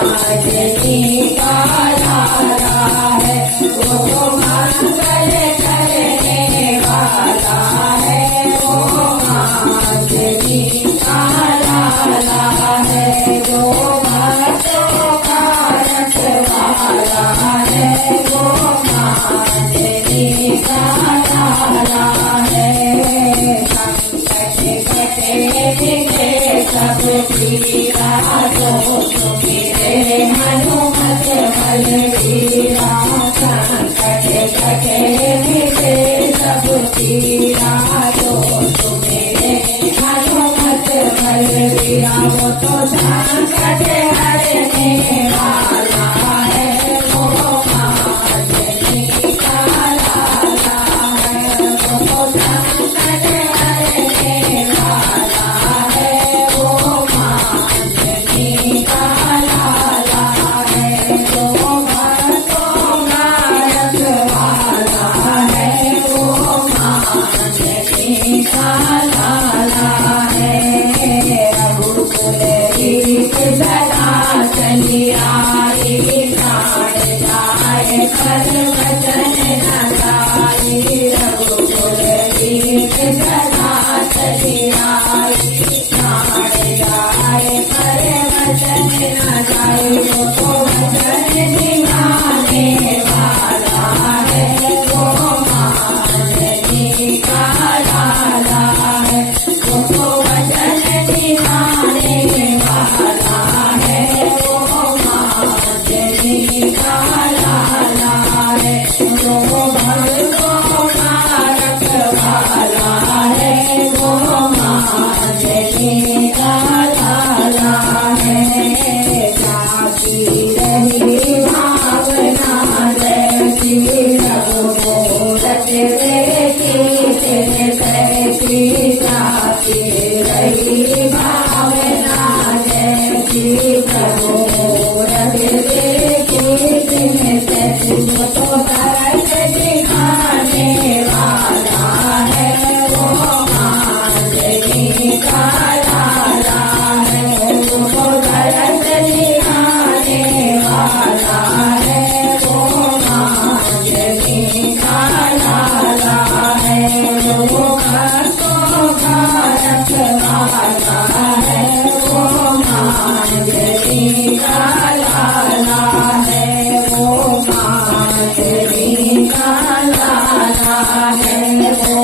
मांझी का लाला है, वो मंगल करने वाला है, वो मांझी का लाला है, वो भक्तों का रखवाला है, वो मांझी का लाला है। संकट कटे बिगड़े सब पीरा, जो मेरे हनुमत बलबीरा। संकट कटे बिगड़े सब पीरा, जो मेरे हनुमत बलबीरा। वो तो संकट हरने वाला है, वो मांझी का लाला है, वो तो संकट हरने वाला है, वो मांझी का लाला है, वो भक्तों का रखवाला है, वो मांझी का लाला है। रघुकुल रीत सदा चली आई, प्राण जाए पर वचन न जाए। रघुकुल रीत सदा चली आई, प्राण जाए पर वचन न जाए। वो तो वचन निभाने वाला है, वो मांझी का लाला है, वो तो वचन निभाने वाला है, वो मांझी का लाला है। वो भक्तों का रखवाला है, वो मांझी का लाला है। जाती रही भावना जैसी, रघुमूरत देखी तिन कैसी। जाती रही भावना जैसी, रघुमूरत देखी तिन कैसी। वो तो दर्द दिखाने वाला है, वो मांझी का लाला है, वो तो दर्द दिखाने वाला है, वो मांझी का लाला है, वो भक्तों का रखवाला है, वो मांझी का लाला है, वो मांझी का लाला है, वो